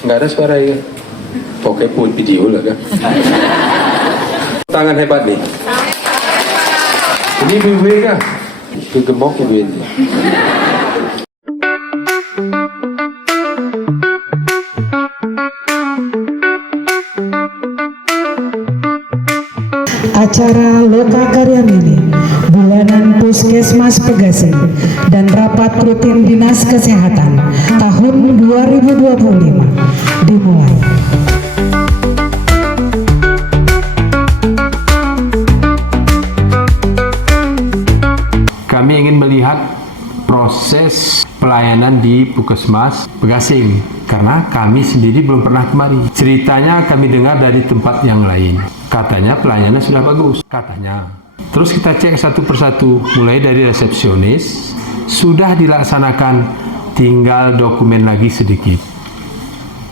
Nggak ada suara ya. Pokoknya pun video lah kan. Tangan hebat nih. Ini ibu kah? Itu gemuk ibu ini. Acara Loka Karya Mini Bulanan Puskesmas Pegasing dan Rapat Rutin Dinas Kesehatan tahun 2025 dimulai. Kami ingin melihat proses pelayanan di Puskesmas Pegasing karena kami sendiri belum pernah kemari. Ceritanya kami dengar dari tempat yang lain. Katanya pelayanannya sudah bagus, katanya. Terus kita cek satu persatu, mulai dari resepsionis, sudah dilaksanakan, tinggal dokumen lagi sedikit.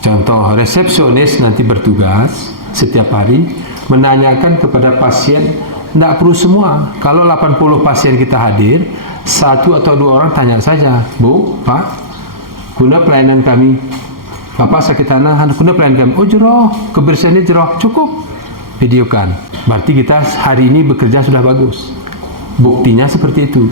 Contoh, resepsionis nanti bertugas setiap hari, menanyakan kepada pasien, tidak perlu semua. Kalau 80 pasien kita hadir, 1 atau 2 orang tanya saja, Bu, Pak, guna pelayanan kami, Bapak sakit tanah, guna pelayanan kami, oh jeroh, kebersihannya jeroh, cukup. Videokan, berarti kita hari ini bekerja sudah bagus. Buktinya seperti itu.